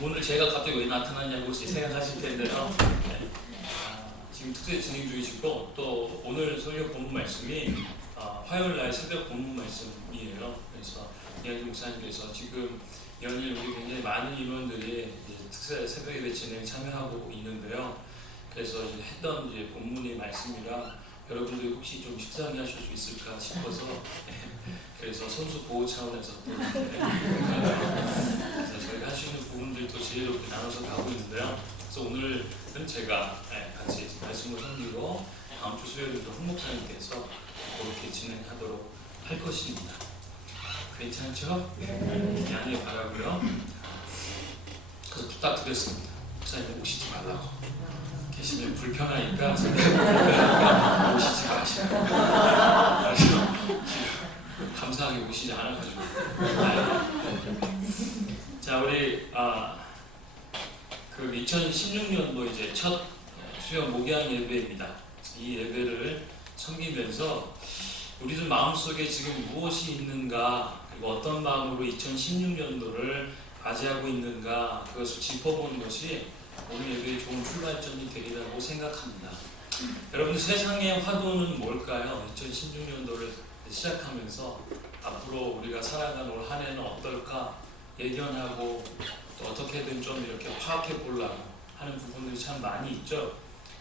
오늘 제가 갑자기 왜 나타났냐고 생각하실 텐데요. 네. 지금 특세 진행 중이시고 또 오늘 설교 본문 말씀이 화요일 날 새벽 본문 말씀이에요. 그래서 이한희 목사님께서 지금 연일 우리 굉장히 많은 인원들이 특세 새벽 예배 진행 참여하고 있는데요. 그래서 이제 했던 이제 본문의 말씀이라 여러분들이 혹시 좀 식상해 하실 수 있을까 싶어서 그래서 선수 보호 차원에서 또 그래서 저희가 할 수 있는 부분들도 지혜롭게 나눠서 가고 있는데요. 그래서 오늘은 제가 같이 말씀을 섬기고 다음 주 수요일도 홍목사님께서 그렇게 진행하도록 할 것입니다. 괜찮죠? 양해 바라고요. 그래서 부탁드렸습니다. 목사님 오시지 말라고. 계시면 불편하니까 오시지 마시고. 감사하게 오시지 않아가지고. 자, 우리 그 2016년도 이제 첫 수요 목양 예배입니다. 이 예배를 섬기면서 우리들 마음속에 지금 무엇이 있는가, 그리고 어떤 마음으로 2016년도를 맞이하고 있는가, 그것을 짚어보는 것이 오늘 예배의 좋은 출발점이 되리라고 생각합니다. 여러분들 세상의 화두는 뭘까요? 2016년도를 시작하면서 앞으로 우리가 살아가는 올 한 해는 어떨까 예견하고 또 어떻게든 좀 이렇게 파악해 보려고 하는 부분들이 참 많이 있죠.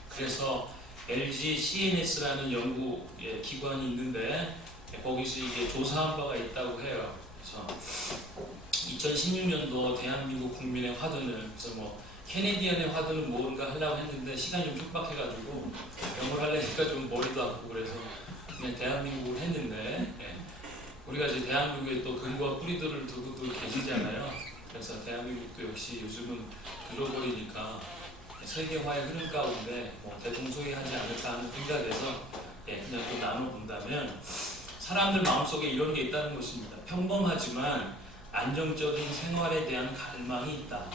그래서 LG CNS라는 연구 기관이 있는데 거기서 이게 조사한 바가 있다고 해요. 그래서 2016년도 대한민국 국민의 화두는 그래서 뭐 캐네디언의 화두는 뭔가 하려고 했는데 시간이 좀 촉박해가지고 영어를 하려니까 좀 머리도 아프고 그래서 그냥 대한민국을 했는데 우리가 이제 대한민국에 또 근거와 뿌리들을 두고도 계시잖아요. 그래서 대한민국도 역시 요즘은 글로벌이니까 세계화의 흐름 가운데 뭐 대동소이하지 않을까 하는 생각에서 그냥 또 나눠본다면 사람들 마음속에 이런 게 있다는 것입니다. 평범하지만 안정적인 생활에 대한 갈망이 있다.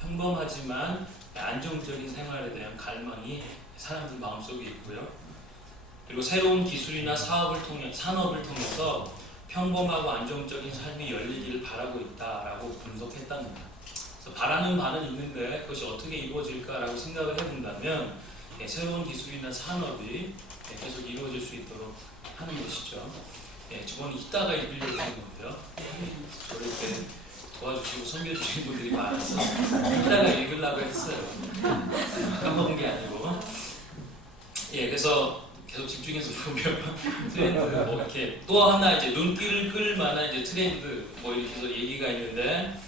평범하지만 안정적인 생활에 대한 갈망이 사람들 마음속에 있고요. 그리고 새로운 기술이나 산업을 통해서 평범하고 안정적인 삶이 열리기를 바라고 있다라고 분석했답니다. 그래서 바라는 바는 있는데 그것이 어떻게 이루어질까라고 생각을 해본다면 새로운 기술이나 산업이 계속 이루어질 수 있도록 하는 것이죠. 저는 이따가 읽으려고 하는 건데요. 저를 이렇게 도와주시고 섬겨주신 분들이 많아서 이따가 읽으려고 했어요. 까먹은 게 아니고. 그래서 계속 집중해서 보면 트렌드 뭐 이렇게 또 하나 이제 눈길을 끌 만한 이제 트렌드 뭐 이렇게 해서 얘기가 있는데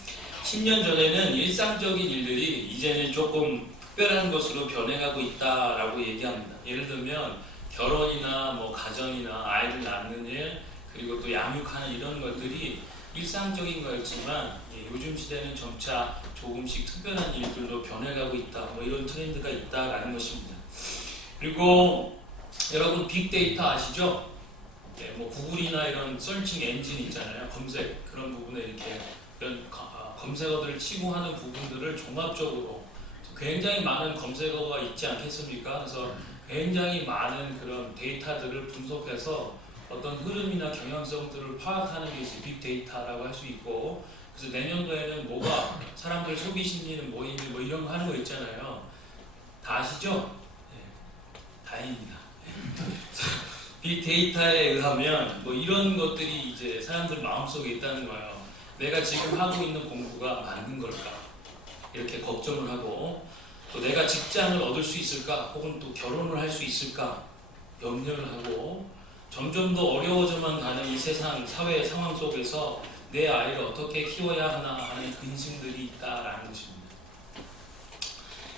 10년 전에는 일상적인 일들이 이제는 조금 특별한 것으로 변해가고 있다라고 얘기합니다. 예를 들면 결혼이나 뭐 가정이나 아이를 낳는 일 그리고 또 양육하는 이런 것들이 일상적인 거였지만 요즘 시대는 점차 조금씩 특별한 일들로 변해가고 있다. 뭐 이런 트렌드가 있다라는 것입니다. 그리고 여러분 빅데이터 아시죠? 뭐 구글이나 이런 서칭 엔진 있잖아요. 검색 그런 부분에 이렇게 이런 검색어들을 치고 하는 부분들을 종합적으로 굉장히 많은 검색어가 있지 않겠습니까? 그래서 굉장히 많은 그런 데이터들을 분석해서 어떤 흐름이나 경향성들을 파악하는 게 이제 빅데이터라고 할 수 있고 그래서 내년도에는 뭐가 사람들 소비 심리는 뭐인지 뭐 이런 거 하는 거 있잖아요. 다 아시죠? 다행입니다. 빅데이터에 의하면 뭐 이런 것들이 이제 사람들 마음속에 있다는 거예요. 내가 지금 하고 있는 공부가 맞는 걸까? 이렇게 걱정을 하고 또 내가 직장을 얻을 수 있을까? 혹은 또 결혼을 할 수 있을까? 염려를 하고 점점 더 어려워져만 가는 이 세상 사회 상황 속에서 내 아이를 어떻게 키워야 하나 하는 근심들이 있다라는 것입니다.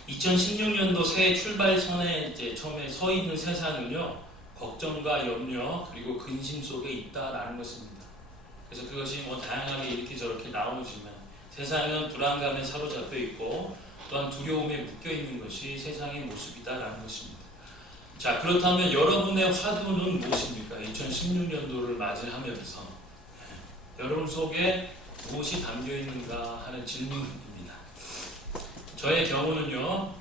2016년도 새해 출발선에 이제 처음에 서 있는 세상은요, 걱정과 염려 그리고 근심 속에 있다라는 것입니다. 그래서 그것이 뭐 다양하게 이렇게 저렇게 나오지만 세상은 불안감에 사로잡혀 있고 또한 두려움에 묶여 있는 것이 세상의 모습이다라는 것입니다. 자, 그렇다면 여러분의 화두는 무엇입니까? 2016년도를 맞이하면서 여러분 속에 무엇이 담겨 있는가 하는 질문입니다. 저의 경우는요,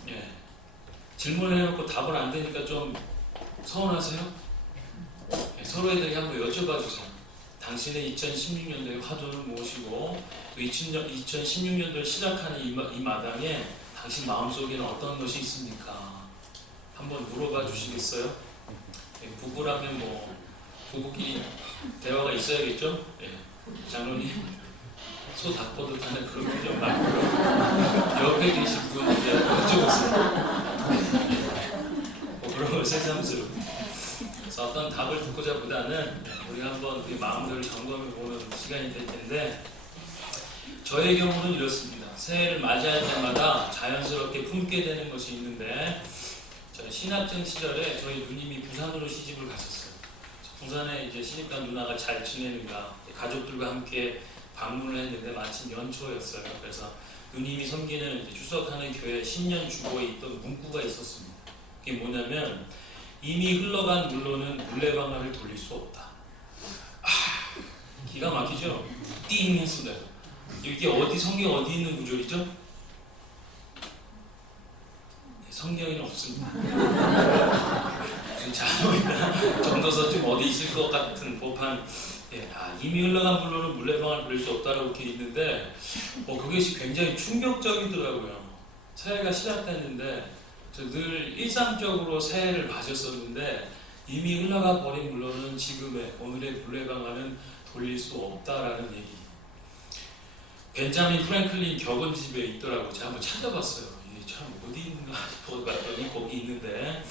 질문을 해놓고 답을 안 되니까 좀 서운하세요? 서로 애들이 한번 여쭤봐 주세요. 당신의 2016년도의 화두는 무엇이고 또 2016년도를 시작하는 이 마당에 당신 마음속에는 어떤 것이 있습니까? 한번 물어봐 주시겠어요? 부부라면 뭐 부부끼리 대화가 있어야겠죠? 장로님 소 닭보듯 하는 그런 표정 말고요. 옆에 계신 분 이제 여쭤보세요. 그런 걸 새삼스러워. 그래서 어떤 답을 듣고자 보다는 우리 한번 우리 마음들을 점검해 보는 시간이 될 텐데, 저의 경우는 이렇습니다. 새해를 맞이할 때마다 자연스럽게 품게 되는 것이 있는데, 저는 신학생 시절에 저희 누님이 부산으로 시집을 갔었어요. 부산에 이제 시집간 누나가 잘 지내는가 가족들과 함께 방문을 했는데 마침 연초였어요. 그래서 누님이 섬기는 출석하는 교회 신년 주보에 있던 문구가 있었습니다. 그게 뭐냐면 이미 흘러간 물로는 물레방아를 돌릴 수 없다. 기가 막히죠? 띵 했습니다. 이게 어디 성경 어디 있는 구절이죠? 성경에는 없습니다. 자동이나 정도서 좀 어디 있을 것 같은 법한 이미 흘러간 물로는 물레방아를 돌릴 수 없다라고 이렇게 있는데 그것이 굉장히 충격적이더라고요. 새해가 시작됐는데 저 늘 일상적으로 새해를 맞았었는데 이미 흘러가 버린 물로는 지금의 오늘의 물레방아는 돌릴 수 없다라는 얘기. 벤자민 프랭클린 격언집에 있더라고요. 제가 한번 찾아봤어요. 이게 참 어디 있는가 싶어 봤더니 거기 있는데,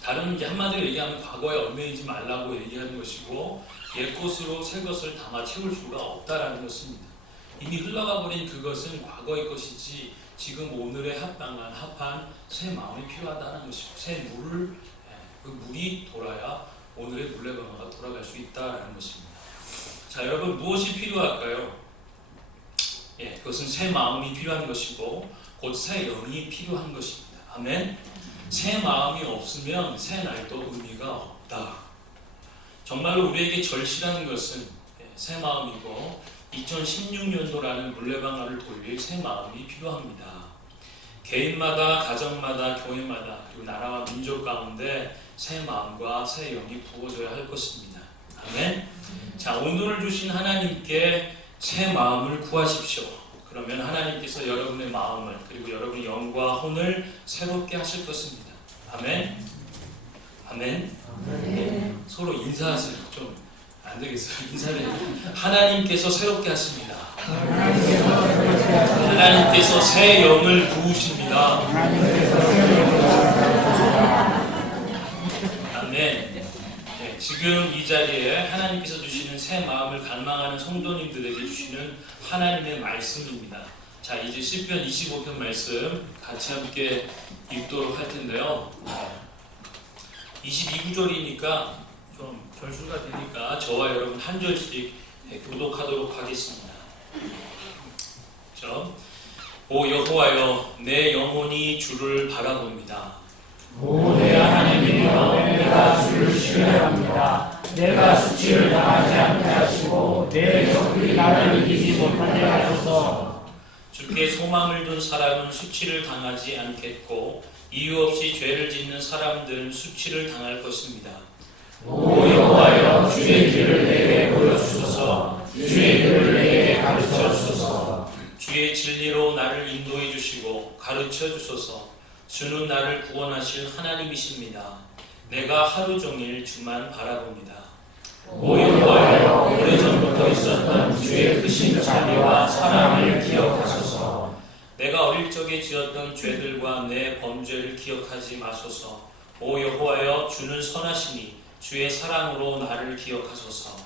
다른 게 한마디로 얘기하면 과거에 얽매이지 말라고 얘기하는 것이고 옛 것으로 새 것을 담아 채울 수가 없다라는 것입니다. 이미 흘러가 버린 그것은 과거의 것이지 지금 오늘의 합한 새 마음이 필요하다는 것이고, 새 물을 그 물이 돌아야 오늘의 물레방아가 돌아갈 수 있다라는 것입니다. 자, 여러분 무엇이 필요할까요? 그것은 새 마음이 필요한 것이고 곧 새 영이 필요한 것입니다. 아멘. 새 마음이 없으면 새 날도 의미가 없다. 정말로 우리에게 절실한 것은 새 마음이고 2016년도라는 물레방아를 돌릴 새 마음이 필요합니다. 개인마다, 가정마다, 교회마다, 그리고 나라와 민족 가운데 새 마음과 새 영이 부어져야 할 것입니다. 아멘. 자, 오늘을 주신 하나님께 새 마음을 구하십시오. 그러면 하나님께서 여러분의 마음을 그리고 여러분의 영과 혼을 새롭게 하실 것입니다. 아멘. 아멘. 서로 인사하세요. 좀 안 되겠어요. 인사를. 하나님께서 새롭게 하십니다. 하나님께서 새 영을 부으십니다. 아멘. 지금 이 자리에 하나님께서 주시는 새 마음을 갈망하는 성도님들에게 주시는 하나님의 말씀입니다. 자, 이제 시편 25편 말씀 같이 함께 읽도록 할 텐데요. 22구절이니까 좀 절수가 되니까 저와 여러분 한 절씩 교독하도록 하겠습니다. 오 여호와여, 내 영혼이 주를 바라봅니다. 오 내 하나님이여, 내가 주를 신뢰합니다. 내가 수치를 당하지 않게 하시고 내 적들이 나를 이기지 못하게 하소서. 주께 소망을 둔 사람은 수치를 당하지 않겠고 이유 없이 죄를 짓는 사람들은 수치를 당할 것입니다. 오 여호와여, 주의 길을 내게 보여주소서. 주의 길을 내게 가르쳐 주소서. 주의 진리로 나를 인도해 주시고 가르쳐 주소서. 주는 나를 구원하실 하나님이십니다. 내가 하루 종일 주만 바라봅니다. 오 여호와여, 오래전부터 있었던 주의 크신 자비와 사랑을 기억하소서. 내가 어릴 적에 지었던 죄들과 내 범죄를 기억하지 마소서. 오 여호와여, 주는 선하시니 주의 사랑으로 나를 기억하소서.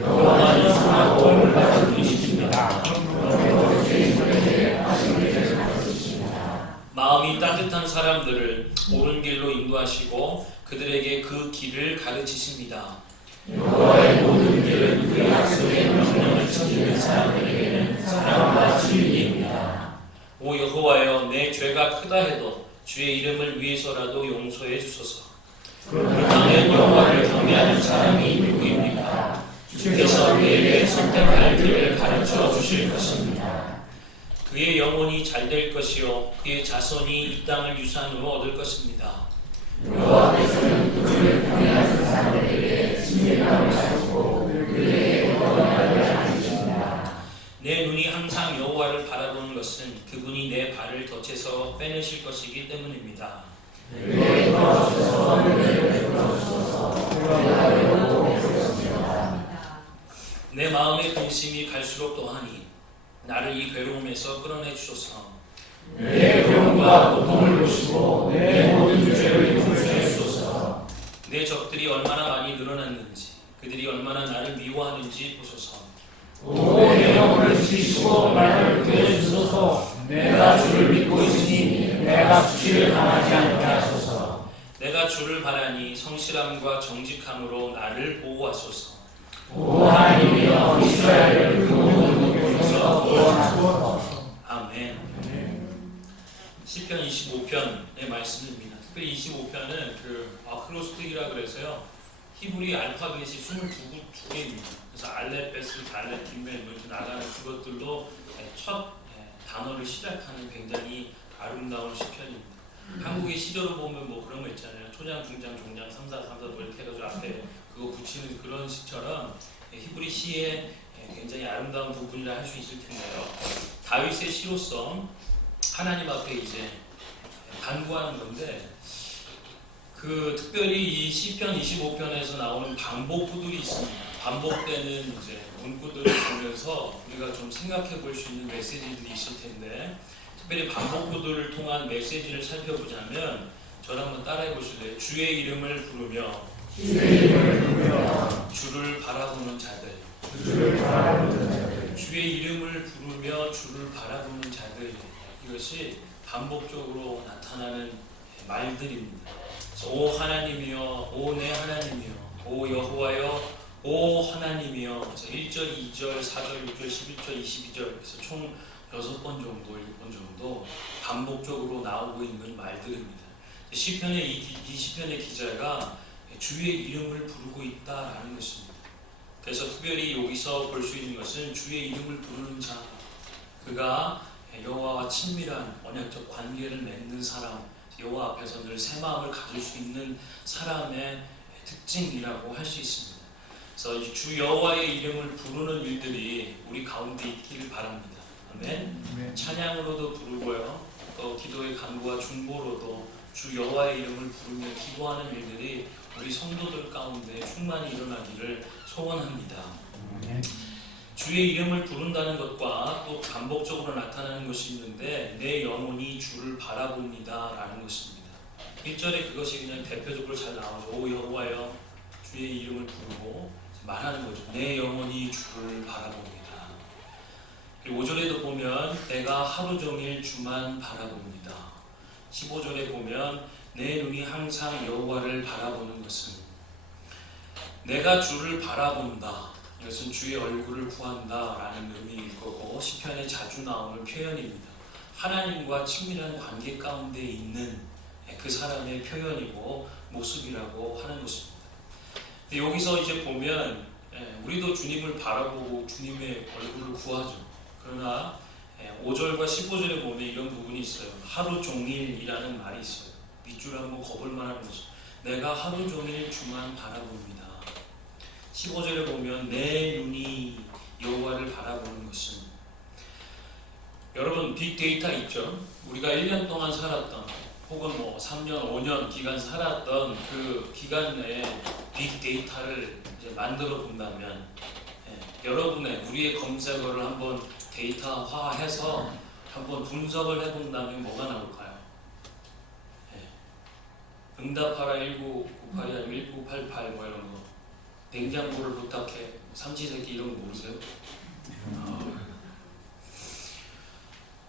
여호와는 선하고 올바른 분이십니다. 마음이 따뜻한 사람들을 옳은 길로 인도하시고 그들에게 그 길을 가르치십니다. 여호와의 모든 길은 그 약속의 명령을 지키는 사람들에게는 사랑과 진리입니다. 오 여호와여, 내 죄가 크다 해도 주의 이름을 위해서라도 용서해 주소서. 그 땅에 여호와를 경외하는 사람이 누구입니까? 주께서 그에게 선택할 길을 가르쳐 주실 것입니다. 그의 영혼이 잘 될 것이요 그의 자손이 이 땅을 유산으로 얻을 것입니다. 여호와께서는 그를 경외하는 사람들에게 진리감을 가지고 그들의 바라봅니다. 내 마음의 근심이 갈수록 더하니 나를 이 괴로움에서 끌어내 주소서. 내 괴로움과 고통을 보시고 내 모든 죄를 용서해 주소서. 내 적들이 얼마나 많이 늘어났는지 그들이 얼마나 나를 미워하는지 보소서. 내 영혼을 지키시고 나를 구해 주소서. 내가 주를 믿고 있으니 내가 수치를 당하지 않게 하소서. 내가 주를 바라니 성실함과 정직함으로 나를 보호하소서. 오 하나님이여 이스라엘을 그 모든 공격에서 구원하소서. 아멘. 시편 25편의 말씀입니다. 특별히 25편은 그 아크로스틱이라 그래서요. 히브리 알파벳이 22개입니다. 그래서 알렙, 베스, 달렙, 김멜 이렇게 나가는 그것들로 첫 단어를 시작하는 굉장히 아름다운 시편입니다. 한국의 시조로 보면 뭐 그런 거 있잖아요. 초장, 중장, 종장, 3, 4, 3, 4 뭐 이렇게 해가지고 앞에 그거 붙이는 그런 시처럼 히브리 시의 굉장히 아름다운 부분이라 할 수 있을 텐데요. 다윗의 시로서 하나님 앞에 이제 간구하는 건데 그 특별히 이 시편 25편에서 나오는 반복구들이 있습니다. 반복되는 이제 문구들을 보면서 우리가 좀 생각해 볼 수 있는 메시지들이 있을 텐데 특별히 반복구들을 통한 메시지를 살펴보자면 저를 한번 따라해 보실래요? 주의 이름을 부르며 주를 바라보는 자들. 주의 이름을 부르며 주를 바라보는 자들. 이것이 반복적으로 나타나는 말들입니다. 오 하나님이여, 오 내 하나님이여, 오 여호와여, 오 하나님이여. 1절, 2절, 4절, 6절, 11절, 22절 그래서 총 6번 정도, 7번 정도 반복적으로 나오고 있는 말들입니다. 시편의 이 시편의 기자가 주의 이름을 부르고 있다라는 것입니다. 그래서 특별히 여기서 볼 수 있는 것은 주의 이름을 부르는 자, 그가 여호와와 친밀한 언약적 관계를 맺는 사람, 여호와 앞에서 늘 새 마음을 가질 수 있는 사람의 특징이라고 할 수 있습니다. 그래서 주 여호와의 이름을 부르는 일들이 우리 가운데 있기를 바랍니다. 아멘. 찬양으로도 부르고요, 또 기도의 간구와 중보로도 주 여호와의 이름을 부르며 기도하는 일들이 우리 성도들 가운데 충만히 일어나기를 소원합니다. 주의 이름을 부른다는 것과 또 반복적으로 나타나는 것이 있는데 내 영혼이 주를 바라봅니다 라는 것입니다. 1절에 그것이 그냥 대표적으로 잘 나오죠. 오 여호와여, 주의 이름을 부르고 말하는 거죠. 내 영혼이 주를 바라봅니다. 그리고 5절에도 보면 내가 하루 종일 주만 바라봅니다. 15절에 보면 내 눈이 항상 여호와를 바라보는 것은 내가 주를 바라본다. 이것은 주의 얼굴을 구한다 라는 의미일 거고 시편에 자주 나오는 표현입니다. 하나님과 친밀한 관계 가운데 있는 그 사람의 표현이고 모습이라고 하는 것입니다. 근데 여기서 이제 보면 우리도 주님을 바라보고 주님의 얼굴을 구하죠. 그러나 5절과 15절에 보면 이런 부분이 있어요. 하루 종일이라는 말이 있어요. 밑줄 한번 거볼 만한 거죠. 내가 하루 종일 주만 바라봅니다. 15절에 보면 내 눈이 여호와를 바라보는 것은, 여러분 빅데이터 있죠? 우리가 1년 동안 살았던 혹은 뭐 3년, 5년 기간 살았던 그 기간 내에 빅데이터를 이제 만들어 본다면 여러분의 우리의 검색어를 한번 데이터화해서 한번 분석을 해본다면 뭐가 나올까요? 응답하라 1998이 아니고 1988 뭐 이런 거, 냉장고를 부탁해, 삼시세끼 이런 거 모르세요?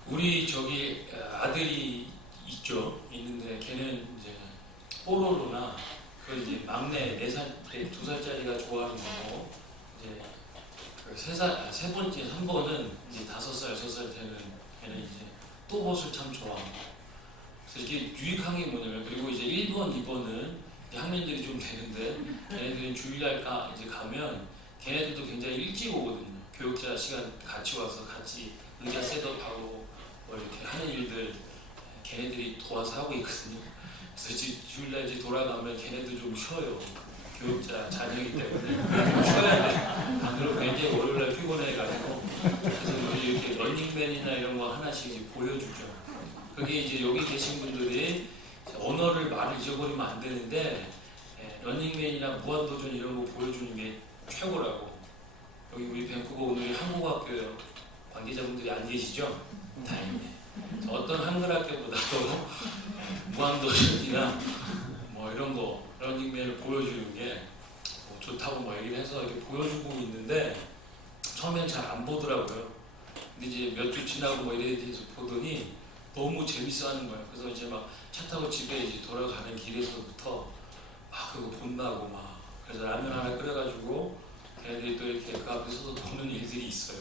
우리 저기 아들이 있죠. 있는데 걔는 이제 뽀로로나 그 이제 막내 4살, 2살짜리가 좋아하는 거고 이제 그 세 번째 3번은 이제 5살, 6살 되는 걔는 이제 또봇을 참 좋아합니다. 그래서 이게 유익한 게 뭐냐면, 그리고 이제 1번, 2번은 학년들이 좀 되는데 걔네들은 주일날 이제 가면 걔네들도 굉장히 일찍 오거든요. 교육자 시간 같이 와서 같이 의자 셋업하고 뭐 이렇게 하는 일들 걔네들이 도와서 하고 있거든요. 그래서 주일날 이제 돌아가면 걔네도 좀 쉬어요. 교육자 자녀이기 때문에 쉬어야 돼. 안 그러면 굉장히 월요일날 피곤해가지고, 그래서 우리 이렇게 런닝맨이나 이런 거 하나씩 이제 보여주죠. 그게 이제 여기 계신 분들이 언어를 말을 잊어버리면 안 되는데 런닝맨이나 무한도전 이런 거 보여주는 게 최고라고. 여기 우리 밴쿠버 오늘 한국학교 관계자분들이 안 계시죠? 다행이네. 어떤 한글 학교보다도 무한도전이나 뭐 이런 거 런닝맨을 보여주는 게 좋다고 뭐 얘기를 해서 이렇게 보여주고 있는데 처음엔 잘 안 보더라고요. 근데 이제 몇 주 지나고 뭐 이래 돼서 보더니 너무 재밌어 하는 거예요. 그래서 이제 막 차 타고 집에 이제 돌아가는 길에서부터 막 그거 본다고 막 그래서 라면 하나 끓여가지고 걔네들이 또 이렇게 그 앞에서 보는 일들이 있어요.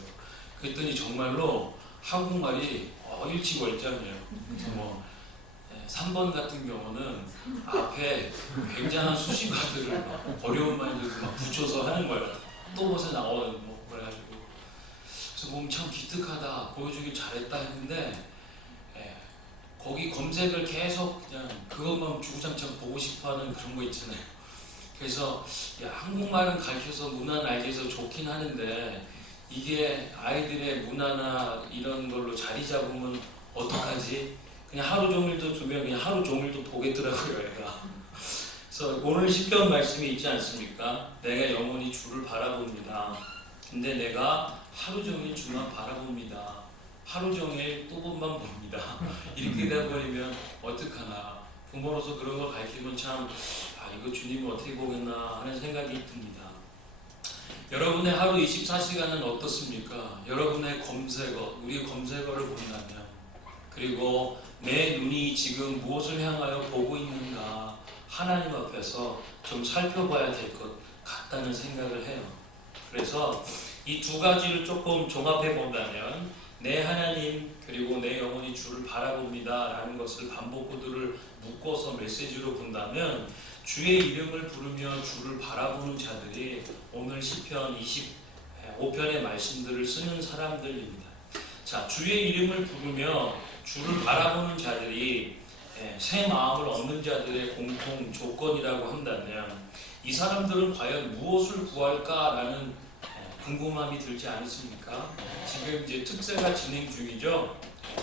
그랬더니 정말로 한국말이 일치월장이에요. 그래서 뭐 3번 같은 경우는 앞에 굉장한 수식어들을 막 어려운 말들도 막 붙여서 하는 거예요. 또 벗어 나오는 뭐 그래가지고 그래서 보면 참 기특하다, 보여주길 잘했다 했는데 거기 검색을 계속 그냥 그것만 주구장창 보고 싶어하는 그런 거 있잖아요. 그래서 한국말은 가르쳐서 문화는 알게 해서 좋긴 하는데 이게 아이들의 문화나 이런 걸로 자리 잡으면 어떡하지? 그냥 하루 종일도 두면 그냥 하루 종일도 보겠더라고요, 얘가. 그래서 오늘 시편 말씀이 있지 않습니까? 내가 영원히 주를 바라봅니다. 근데 내가 하루 종일 주만 바라봅니다. 하루 종일 또 본만 봅니다. 이렇게 돼버리면 어떡하나. 부모로서 그런 걸 가르치면 참 이거 주님은 어떻게 보겠나 하는 생각이 듭니다. 여러분의 하루 24시간은 어떻습니까? 여러분의 검색어, 우리의 검색어를 본다면 그리고 내 눈이 지금 무엇을 향하여 보고 있는가 하나님 앞에서 좀 살펴봐야 될 것 같다는 생각을 해요. 그래서 이 두 가지를 조금 종합해 본다면 내 하나님 그리고 내 영혼이 주를 바라봅니다 라는 것을 반복구들을 묶어서 메시지로 본다면 주의 이름을 부르며 주를 바라보는 자들이 오늘 시편 25편의 말씀들을 쓰는 사람들입니다. 자, 주의 이름을 부르며 주를 바라보는 자들이 새 마음을 얻는 자들의 공통 조건이라고 한다면 이 사람들은 과연 무엇을 구할까라는 궁금함이 들지 않으십니까? 지금 이제 특세가 진행 중이죠.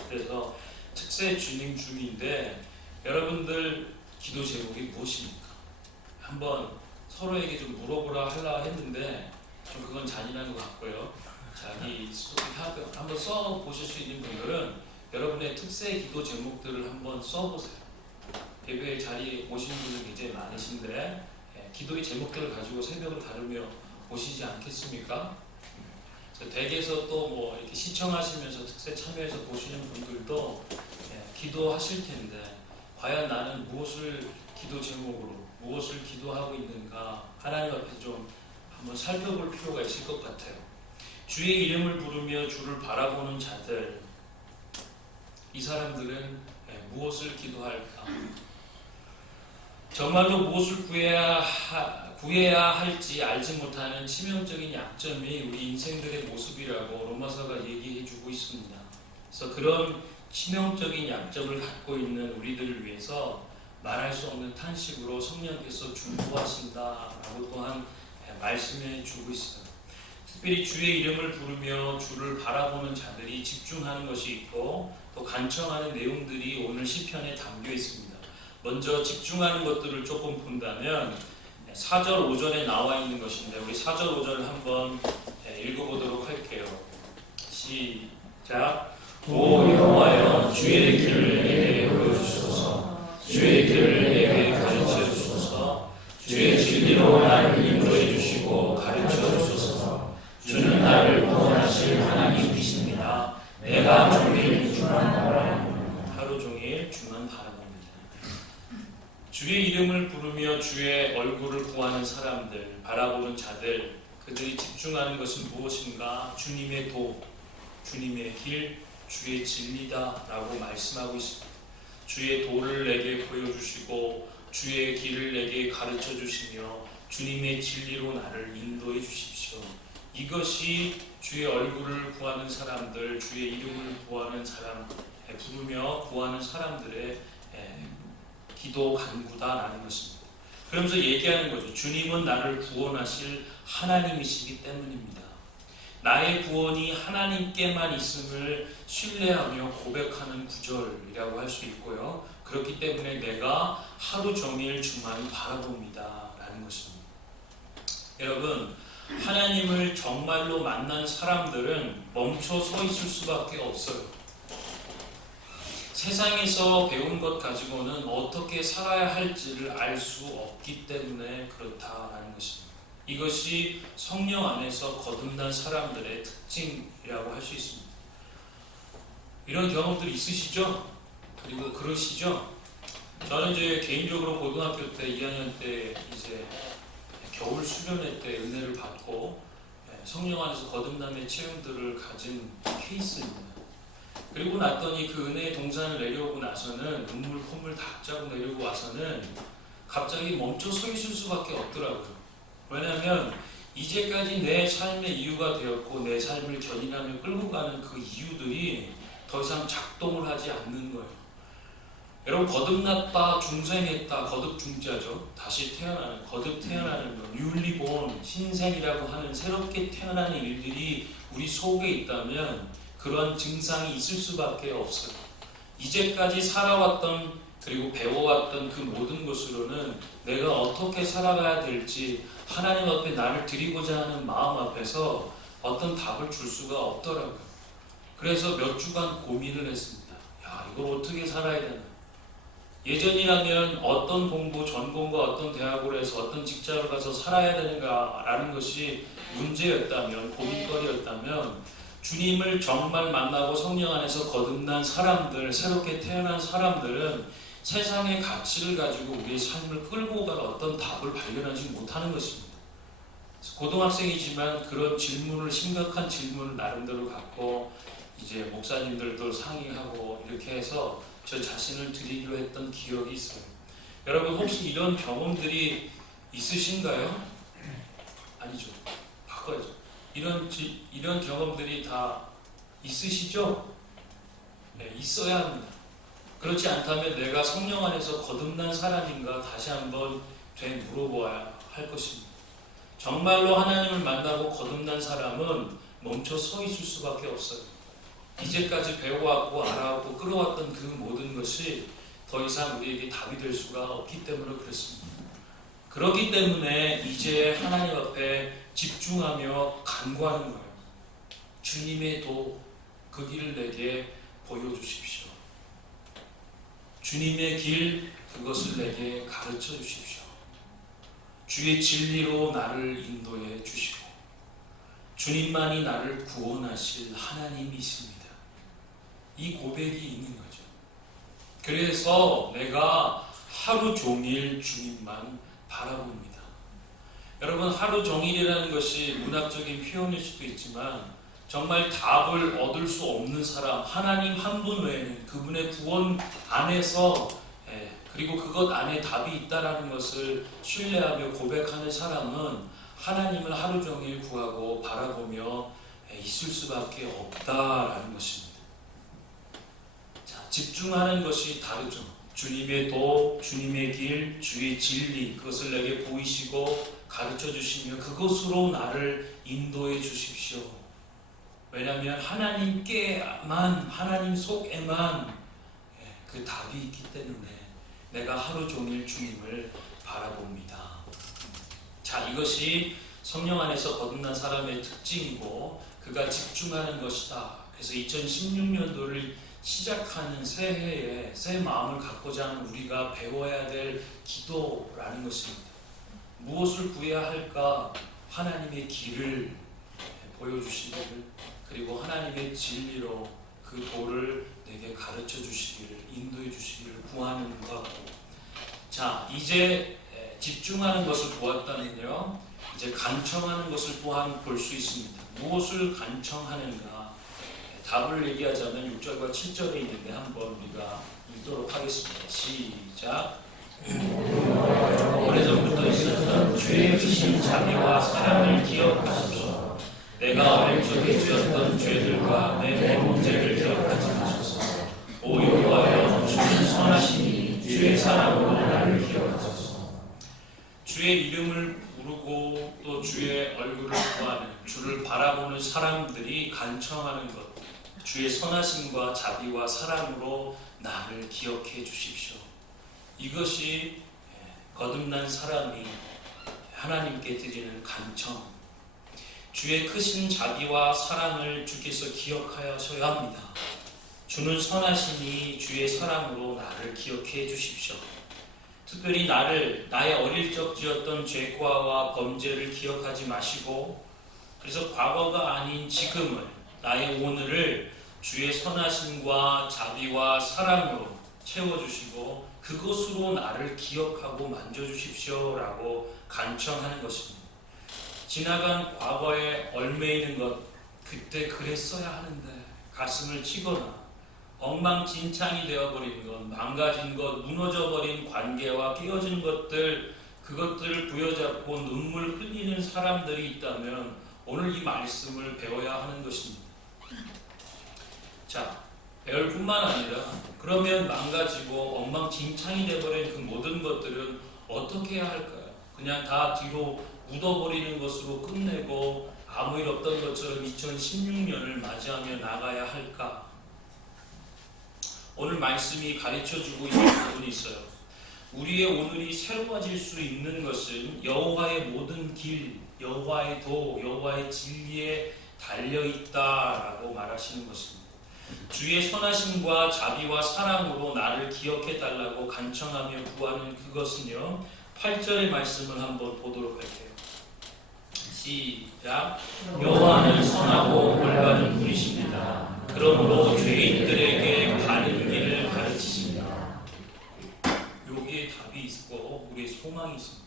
그래서 특세 진행 중인데 여러분들 기도 제목이 무엇입니까? 한번 서로에게 좀 물어보라 하려 했는데 좀 그건 잔인한 것 같고요. 자기 한번 써 보실 수 있는 분들은 여러분의 특세 기도 제목들을 한번 써보세요. 예배 자리에 오시는 분들 굉장히 많으신데 기도의 제목들을 가지고 새벽을 다루며 보시지 않겠습니까? 댁에서 또 뭐 이렇게 시청하시면서 특세 참여해서 보시는 분들도 기도하실 텐데 과연 나는 무엇을 기도 제목으로 무엇을 기도하고 있는가 하나님 앞에 좀 한번 살펴볼 필요가 있을 것 같아요. 주의 이름을 부르며 주를 바라보는 자들, 이 사람들은 무엇을 기도할까? 정말로 무엇을 구해야 할지 알지 못하는 치명적인 약점이 우리 인생들의 모습이라고 로마서가 얘기해주고 있습니다. 그래서 그런 치명적인 약점을 갖고 있는 우리들을 위해서 말할 수 없는 탄식으로 성령께서 중보하신다라고 또한 말씀해 주고 있어요. 특별히 주의 이름을 부르며 주를 바라보는 자들이 집중하는 것이 있고 또 간청하는 내용들이 오늘 시편에 담겨 있습니다. 먼저 집중하는 것들을 조금 본다면 4절 5절에 나와 있는 것인데 우리 4절 5절을 한번 읽어보도록 할게요. 시작. 오 여호와여 주의 길을 내게 보여주소서. 주의 길을 내게 가르쳐 주소서. 주의 진리로 나를 인도해 주시고 가르쳐 주소서. 주는 나를 구원하실 하나님이십니다. 내가 종일 주만 바라봅니다. 하루 종일 주만 바라봅니다. 주의 이름을 부르며 주의 얼굴을 구하는 사람들, 바라보는 자들, 그들이 집중하는 것은 무엇인가? 주님의 도, 주님의 길, 주의 진리다 라고 말씀하고 있습니다. 주의 도를 내게 보여주시고 주의 길을 내게 가르쳐 주시며 주님의 진리로 나를 인도해 주십시오. 이것이 주의 얼굴을 구하는 사람들, 주의 이름을 구하는 사람, 부르며 구하는 사람들의 기도 간구다라는 것입니다. 그러면서 얘기하는 거죠. 주님은 나를 구원하실 하나님이시기 때문입니다. 나의 구원이 하나님께만 있음을 신뢰하며 고백하는 구절이라고 할 수 있고요. 그렇기 때문에 내가 하루 종일 주만 바라봅니다 라는 것입니다. 여러분, 하나님을 정말로 만난 사람들은 멈춰 서 있을 수밖에 없어요. 세상에서 배운 것 가지고는 어떻게 살아야 할지를 알 수 없기 때문에 그렇다라는 것입니다. 이것이 성령 안에서 거듭난 사람들의 특징이라고 할 수 있습니다. 이런 경험들이 있으시죠? 그리고 그러시죠? 저는 이제 개인적으로 고등학교 때 2학년 때 이제 겨울 수련회 때 은혜를 받고 성령 안에서 거듭남의 체험들을 가진 케이스입니다. 그리고 났더니 그 은혜의 동산을 내려오고 나서는 눈물 콧물 다 짜고 내려오고 와서는 갑자기 멈춰 서 있을 수밖에 없더라고요. 왜냐하면 이제까지 내 삶의 이유가 되었고 내 삶을 견인하며 끌고 가는 그 이유들이 더 이상 작동을 하지 않는 거예요. 여러분, 거듭났다, 중생했다, 거듭중자죠. 다시 태어나는, 거듭 태어나는 것, 뉴리본, 신생이라고 하는 새롭게 태어나는 일들이 우리 속에 있다면 그런 증상이 있을 수밖에 없어요. 이제까지 살아왔던 그리고 배워왔던 그 모든 것으로는 내가 어떻게 살아가야 될지 하나님 앞에 나를 드리고자 하는 마음 앞에서 어떤 답을 줄 수가 없더라고요. 그래서 몇 주간 고민을 했습니다. 야, 이걸 어떻게 살아야 되나? 예전이라면 어떤 공부, 전공과 어떤 대학으로 해서 어떤 직장을 가서 살아야 되는가라는 것이 문제였다면, 고민거리였다면 주님을 정말 만나고 성령 안에서 거듭난 사람들, 새롭게 태어난 사람들은 세상의 가치를 가지고 우리의 삶을 끌고 갈 어떤 답을 발견하지 못하는 것입니다. 고등학생이지만 그런 질문을, 심각한 질문을 나름대로 갖고 이제 목사님들도 상의하고 이렇게 해서 저 자신을 드리기로 했던 기억이 있어요. 여러분, 혹시 이런 경험들이 있으신가요? 아니죠. 바꿔야죠. 이런 경험들이 다 있으시죠? 네, 있어야 합니다. 그렇지 않다면 내가 성령 안에서 거듭난 사람인가 다시 한번 되물어보아야 할 것입니다. 정말로 하나님을 만나고 거듭난 사람은 멈춰 서 있을 수밖에 없어요. 이제까지 배워왔고 알아왔고 끌어왔던 그 모든 것이 더 이상 우리에게 답이 될 수가 없기 때문에 그렇습니다. 그렇기 때문에 이제 하나님 앞에 집중하며 간구하는 거예요. 주님의 도, 그 길을 내게 보여주십시오. 주님의 길, 그것을 내게 가르쳐 주십시오. 주의 진리로 나를 인도해 주시고 주님만이 나를 구원하실 하나님이십니다. 이 고백이 있는 거죠. 그래서 내가 하루 종일 주님만 바라봅니다. 여러분, 하루 종일이라는 것이 문학적인 표현일 수도 있지만 정말 답을 얻을 수 없는 사람, 하나님 한 분 외에는 그분의 구원 안에서 그리고 그것 안에 답이 있다라는 것을 신뢰하며 고백하는 사람은 하나님을 하루 종일 구하고 바라보며 있을 수밖에 없다라는 것입니다. 자, 집중하는 것이 다르죠. 주님의 도, 주님의 길, 주의 진리, 그것을 내게 보이시고 가르쳐 주시며 그것으로 나를 인도해 주십시오. 왜냐하면 하나님께만, 하나님 속에만 그 답이 있기 때문에 내가 하루 종일 주님을 바라봅니다. 자, 이것이 성령 안에서 거듭난 사람의 특징이고 그가 집중하는 것이다. 그래서 2016년도를 시작하는 새해에 새 마음을 갖고자 하는 우리가 배워야 될 기도라는 것입니다. 무엇을 구해야 할까? 하나님의 길을 보여주시기를, 그리고 하나님의 진리로 그 도를 내게 가르쳐 주시기를, 인도해 주시기를 구하는 것. 자, 이제 집중하는 것을 보았다면요, 이제 간청하는 것을 또한 볼 수 있습니다. 무엇을 간청하는가? 답을 얘기하자면 6절과 7절에 있는데 한번 우리가 읽도록 하겠습니다. 시작. 오래전부터 있었던 주의 크신 자비와 사랑을 기억하소서. 내가 어릴 적에 지었던 죄들과 내 문제를 기억하지 마소서. 오 여호와여, 주는 선하시니 주의 사랑으로 나를 기억하소서. 주의 이름을 부르고 또 주의 얼굴을 구하는, 주를 바라보는 사람들이 간청하는 것. 주의 선하심과 자비와 사랑으로 나를 기억해 주십시오. 이것이 거듭난 사람이 하나님께 드리는 간청. 주의 크신 자비와 사랑을 주께서 기억하셔야 합니다. 주는 선하시니 주의 사랑으로 나를 기억해 주십시오. 특별히 나의 어릴 적 지었던 죄과와 범죄를 기억하지 마시고, 그래서 과거가 아닌 지금을, 나의 오늘을 주의 선하심과 자비와 사랑으로 채워주시고 그것으로 나를 기억하고 만져주십시오 라고 간청하는 것입니다. 지나간 과거에 얽매이는 것, 그때 그랬어야 하는데 가슴을 치거나 엉망진창이 되어버린 것, 망가진 것, 무너져버린 관계와 깨어진 것들, 그것들을 부여잡고 눈물 흘리는 사람들이 있다면 오늘 이 말씀을 배워야 하는 것입니다. 자, 배울 뿐만 아니라 그러면 망가지고 엉망진창이 되어버린 그 모든 것들은 어떻게 해야 할까요? 그냥 다 뒤로 묻어버리는 것으로 끝내고 아무 일 없던 것처럼 2016년을 맞이하며 나가야 할까? 오늘 말씀이 가르쳐주고 있는 부분이 있어요. 우리의 오늘이 새로워질 수 있는 것은 여호와의 모든 길, 여호와의 도, 여호와의 진리에 달려있다라고 말하시는 것입니다. 주의 선하심과 자비와 사랑으로 나를 기억해달라고 간청하며 구하는 그것은요, 8절의 말씀을 한번 보도록 할게요. 시작. 여호와는 선하고 올바른 분이십니다. 그러므로 죄인들에게 바른 길을 가르치십니다. 여기에 답이 있고 우리의 소망이 있습니다.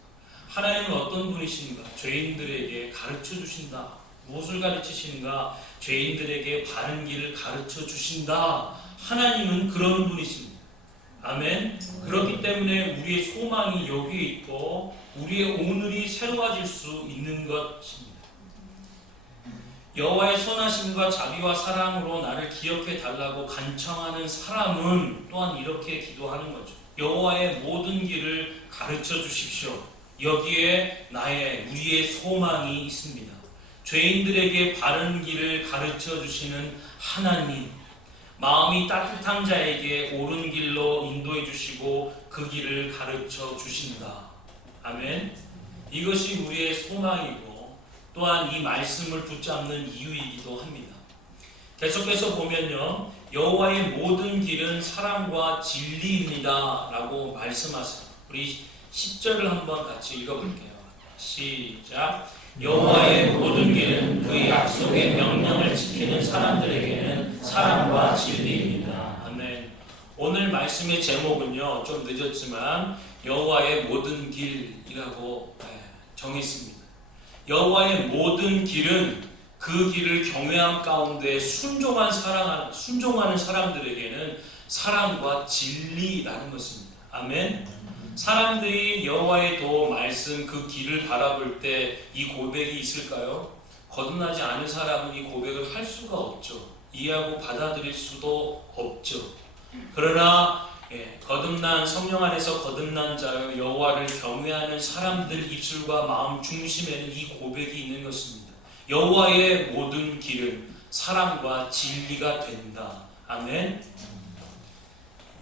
하나님은 어떤 분이신가? 죄인들에게 가르쳐 주신다. 무엇을 가르치시는가? 죄인들에게 바른 길을 가르쳐 주신다. 하나님은 그런 분이십니다. 아멘. 그렇기 때문에 우리의 소망이 여기에 있고 우리의 오늘이 새로워질 수 있는 것입니다. 여호와의 선하심과 자비와 사랑으로 나를 기억해 달라고 간청하는 사람은 또한 이렇게 기도하는 거죠. 여호와의 모든 길을 가르쳐 주십시오. 여기에 우리의 소망이 있습니다. 죄인들에게 바른 길을 가르쳐 주시는 하나님, 마음이 따뜻한 자에게 옳은 길로 인도해 주시고 그 길을 가르쳐 주신다. 아멘. 이것이 우리의 소망이고 또한 이 말씀을 붙잡는 이유이기도 합니다. 계속해서 보면요, 여호와의 모든 길은 사랑과 진리입니다 라고 말씀하세요. 우리 10절을 한번 같이 읽어볼게요. 시작. 여호와의 모든 길은 그 약속의 명령을 지키는 사람들에게는 사랑과 진리입니다. 아멘. 오늘 말씀의 제목은요, 좀 늦었지만 여호와의 모든 길이라고 정했습니다. 여호와의 모든 길은 그 길을 경외함 가운데 순종하는 사람들에게는 사랑과 진리라는 것입니다. 아멘. 사람들이 여호와의 도 말씀 그 길을 바라볼 때 이 고백이 있을까요? 거듭나지 않은 사람은 이 고백을 할 수가 없죠. 이해하고 받아들일 수도 없죠. 그러나 거듭난 성령 안에서 거듭난 자여 여호와를 경외하는 사람들 입술과 마음 중심에는 이 고백이 있는 것입니다. 여호와의 모든 길은 사랑과 진리가 된다. 아멘.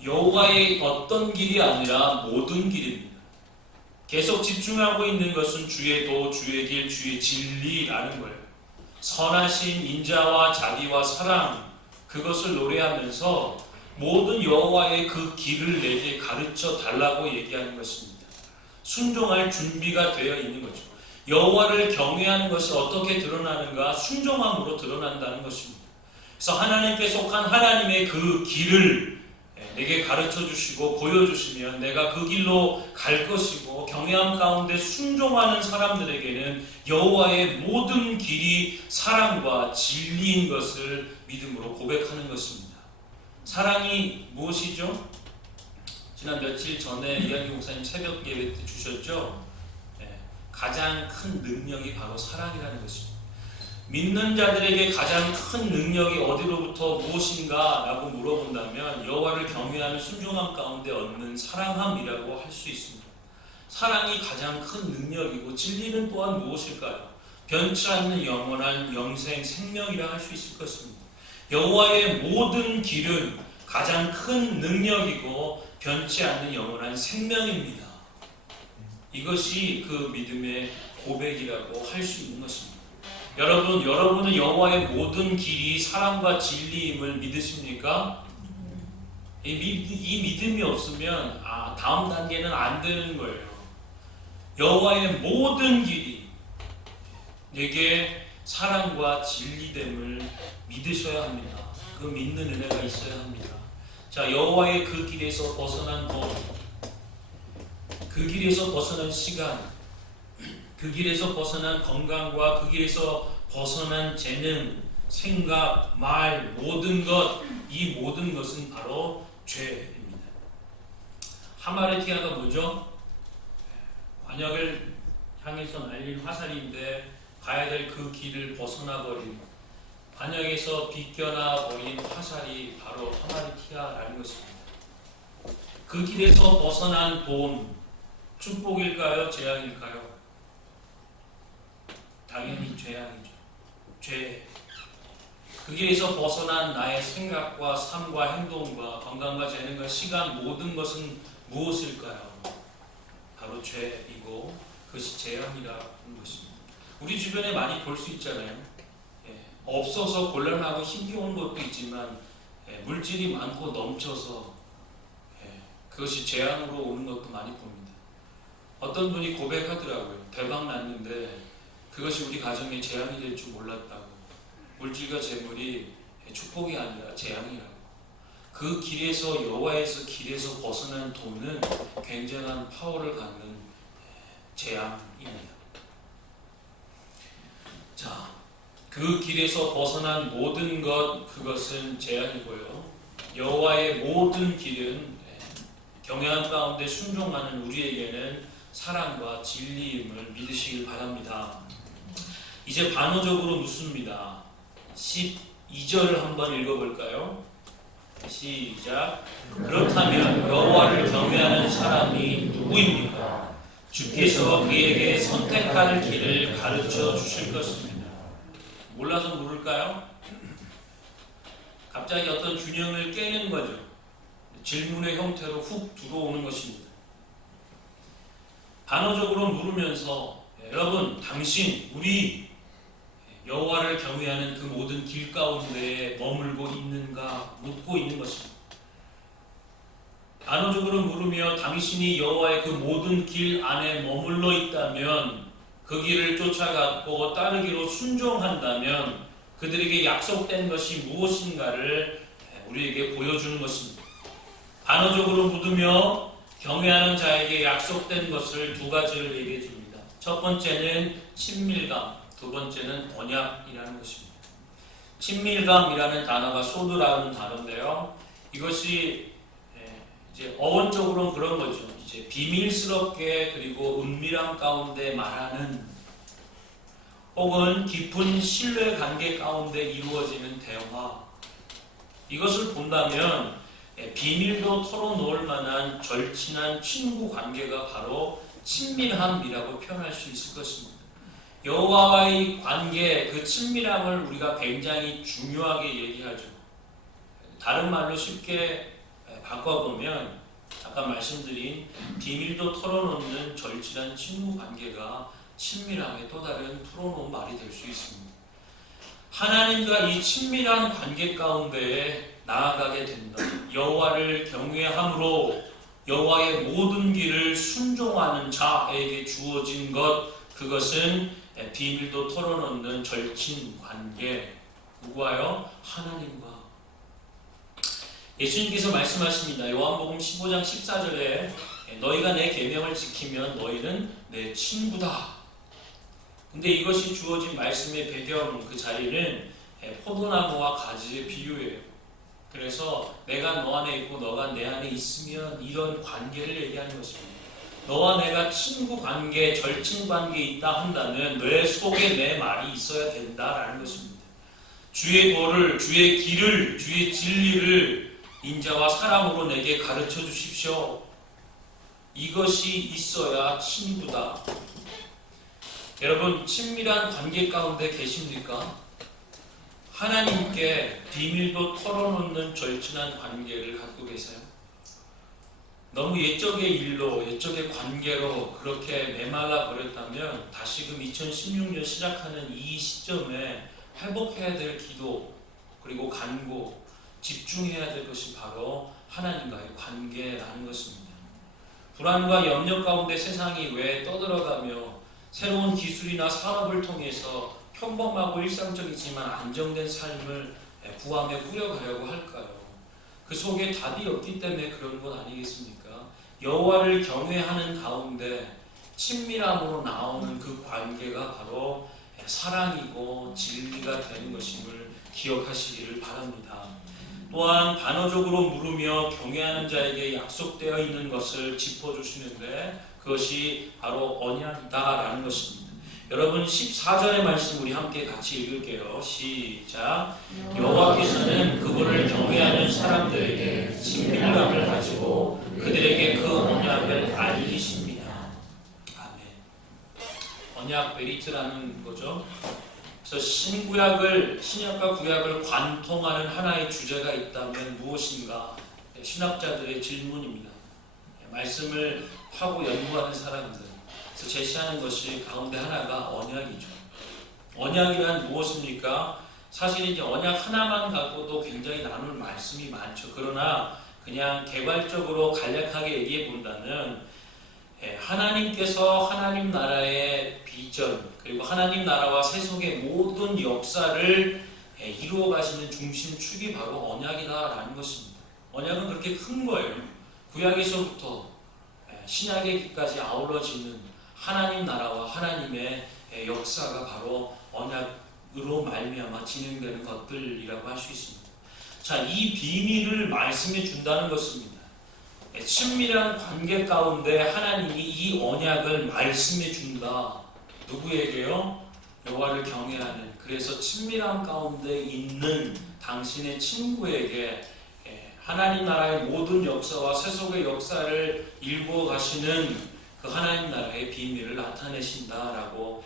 여호와의 어떤 길이 아니라 모든 길입니다. 계속 집중하고 있는 것은 주의 도, 주의 길, 주의 진리라는 거예요. 선하신 인자와 자비와 사랑, 그것을 노래하면서 모든 여호와의 그 길을 내게 가르쳐 달라고 얘기하는 것입니다. 순종할 준비가 되어 있는 거죠. 여호와를 경외하는 것이 어떻게 드러나는가? 순종함으로 드러난다는 것입니다. 그래서 하나님께 속한 하나님의 그 길을 내게 가르쳐 주시고 보여주시면 내가 그 길로 갈 것이고, 경외함 가운데 순종하는 사람들에게는 여호와의 모든 길이 사랑과 진리인 것을 믿음으로 고백하는 것입니다. 사랑이 무엇이죠? 지난 며칠 전에 이한기 목사님 새벽 예배 때 주셨죠? 가장 큰 능력이 바로 사랑이라는 것입니다. 믿는 자들에게 가장 큰 능력이 어디로부터 무엇인가 라고 물어본다면 여호와를 경외하는 순종함 가운데 얻는 사랑함이라고 할 수 있습니다. 사랑이 가장 큰 능력이고, 진리는 또한 무엇일까요? 변치 않는 영원한 영생 생명이라 할 수 있을 것입니다. 여호와의 모든 길은 가장 큰 능력이고 변치 않는 영원한 생명입니다. 이것이 그 믿음의 고백이라고 할 수 있는 것입니다. 여러분은 여호와의 모든 길이 사랑과 진리임을 믿으십니까? 이 믿음이 없으면 다음 단계는 안 되는 거예요. 여호와의 모든 길이 내게 사랑과 진리됨을 믿으셔야 합니다. 그 믿는 은혜가 있어야 합니다. 자, 여호와의 그 길에서 벗어난 것, 그 길에서 벗어난 시간, 그 길에서 벗어난 건강과 그 길에서 벗어난 재능, 생각, 말, 모든 것, 이 모든 것은 바로 죄입니다. 하마르티아가 뭐죠? 반역을 향해서 날린 화살인데 가야 될 그 길을 벗어나 버린, 반역에서 비껴나 버린 화살이 바로 하마르티아라는 것입니다. 그 길에서 벗어난 돈, 축복일까요? 재앙일까요? 당연히 재앙이죠. 죄. 그 길에서 벗어난 나의 생각과 삶과 행동과 건강과 재능과 시간, 모든 것은 무엇일까요? 바로 죄이고 그것이 재앙이라는 것입니다. 우리 주변에 많이 볼 수 있잖아요. 없어서 곤란하고 힘겨운 것도 있지만 물질이 많고 넘쳐서 그것이 재앙으로 오는 것도 많이 봅니다. 어떤 분이 고백하더라고요. 대박 났는데 그것이 우리 가정에 재앙이 될 줄 몰랐다고. 물질과 재물이 축복이 아니라 재앙이라고. 그 길에서, 여호와에서 길에서 벗어난 돈은 굉장한 파워를 갖는 재앙입니다. 자, 그 길에서 벗어난 모든 것, 그것은 재앙이고요. 여호와의 모든 길은 경외함 가운데 순종하는 우리에게는 사랑과 진리임을 믿으시길 바랍니다. 이제 반어적으로 묻습니다. 12절을 한번 읽어볼까요? 시작. 그렇다면 여호와를 경외하는 사람이 누구입니까? 주께서 그에게 선택할 길을 가르쳐 주실 것입니다. 몰라서 물을까요? 갑자기 어떤 균형을 깨는 거죠. 질문의 형태로 훅 들어오는 것입니다. 반어적으로 물으면서 여러분, 당신, 우리 여호와를 경외하는 그 모든 길 가운데에 머물고 있는가 묻고 있는 것입니다. 반어적으로 물으며 당신이 여호와의 그 모든 길 안에 머물러 있다면, 그 길을 쫓아갔고 따르기로 순종한다면 그들에게 약속된 것이 무엇인가를 우리에게 보여주는 것입니다. 반어적으로 묻으며 경외하는 자에게 약속된 것을 두 가지를 얘기해 줍니다. 첫 번째는 친밀감, 두 번째는 언약이라는 것입니다. 친밀감이라는 단어가 소드라는 단어인데요. 이것이 이제 어원적으로는 그런 거죠. 이제 비밀스럽게 그리고 은밀함 가운데 말하는, 혹은 깊은 신뢰 관계 가운데 이루어지는 대화. 이것을 본다면 비밀도 털어놓을 만한 절친한 친구 관계가 바로 친밀함이라고 표현할 수 있을 것입니다. 여호와와의 관계, 그 친밀함을 우리가 굉장히 중요하게 얘기하죠. 다른 말로 쉽게 바꿔보면 아까 말씀드린 비밀도 털어놓는 절친한 친구 관계가 친밀함의 또 다른 풀어놓은 말이 될 수 있습니다. 하나님과 이 친밀한 관계 가운데에 나아가게 된다. 여호와를 경외함으로 여호와의 모든 길을 순종하는 자에게 주어진 것, 그것은 비밀도 털어놓는 절친 관계. 누구와요? 하나님과. 예수님께서 말씀하십니다. 요한복음 15장 14절에 너희가 내 계명을 지키면 너희는 내 친구다. 근데 이것이 주어진 말씀의 배경, 그 자리는 포도나무와 가지의 비유예요. 그래서 내가 너 안에 있고 너가 내 안에 있으면 이런 관계를 얘기하는 것입니다. 너와 내가 친구 관계, 절친 관계에 있다 한다면 뇌 속에 내 말이 있어야 된다라는 것입니다. 주의 도를, 주의 길을, 주의 진리를 인자와 사랑으로 내게 가르쳐 주십시오. 이것이 있어야 친구다. 여러분, 친밀한 관계 가운데 계십니까? 하나님께 비밀도 털어놓는 절친한 관계를 갖고 계세요? 너무 옛적의 일로, 옛적의 관계로 그렇게 메말라 버렸다면 다시금 2016년 시작하는 이 시점에 회복해야 될 기도, 그리고 간구, 집중해야 될 것이 바로 하나님과의 관계라는 것입니다. 불안과 염려 가운데 세상이 왜 떠들어가며 새로운 기술이나 산업을 통해서 평범하고 일상적이지만 안정된 삶을 구하며 꾸려가려고 할까요? 그 속에 답이 없기 때문에 그런 것 아니겠습니까? 여호와를 경외하는 가운데 친밀함으로 나오는 그 관계가 바로 사랑이고 진리가 되는 것임을 기억하시기를 바랍니다. 또한 반어적으로 물으며 경외하는 자에게 약속되어 있는 것을 짚어주시는데 그것이 바로 언약이다라는 것입니다. 여러분 14절의 말씀 우리 함께 같이 읽을게요. 시작. 여호와께서는 그분을 경외하는 사람들에게 친밀감을 가지고 그들에게 그 언약을 알리십니다. 아멘. 언약 베리트라는 거죠. 그래서 신약과 구약을 관통하는 하나의 주제가 있다면 무엇인가? 신학자들의 질문입니다. 말씀을 파고 연구하는 사람들, 그래서 제시하는 것이 가운데 하나가 언약이죠. 언약이란 무엇입니까? 사실 이제 언약 하나만 갖고도 굉장히 나눌 말씀이 많죠. 그러나 그냥 개괄적으로 간략하게 얘기해 본다면 하나님께서 하나님 나라의 비전, 그리고 하나님 나라와 세속의 모든 역사를 이루어 가시는 중심축이 바로 언약이다라는 것입니다. 언약은 그렇게 큰 거예요. 구약에서부터 신약의 길까지 아우러지는 하나님 나라와 하나님의 역사가 바로 언약으로 말미암아 진행되는 것들이라고 할 수 있습니다. 자, 이 비밀을 말씀해 준다는 것입니다. 친밀한 관계 가운데 하나님이 이 언약을 말씀해 준다. 누구에게요? 여호와를 경외하는, 그래서 친밀한 가운데 있는 당신의 친구에게 하나님 나라의 모든 역사와 세속의 역사를 일구어 가시는 그 하나님 나라의 비밀을 나타내신다라고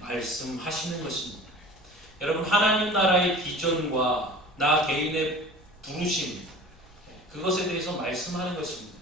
말씀하시는 것입니다. 여러분, 하나님 나라의 비전과 나 개인의 부르심, 그것에 대해서 말씀하는 것입니다.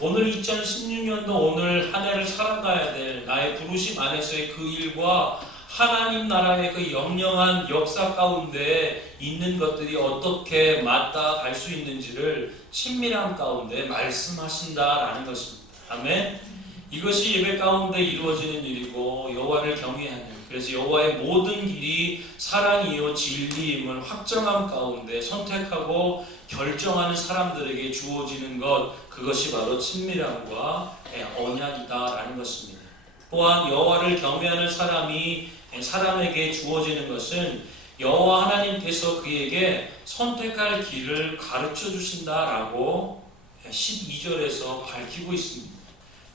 오늘 2016년도 오늘 한 해를 살아가야 될 나의 부르심 안에서의 그 일과 하나님 나라의 그 영영한 역사 가운데 있는 것들이 어떻게 맞닿아 갈 수 있는지를 친밀함 가운데 말씀하신다라는 것입니다. 아멘. 이것이 예배 가운데 이루어지는 일이고 여호와를 경외하는, 그래서 여호와의 모든 길이 사랑이요 진리임을 확정함 가운데 선택하고 결정하는 사람들에게 주어지는 것, 그것이 바로 친밀함과 언약이다라는 것입니다. 또한 여호와를 경외하는 사람에게 주어지는 것은 여호와 하나님께서 그에게 선택할 길을 가르쳐 주신다라고 12절에서 밝히고 있습니다.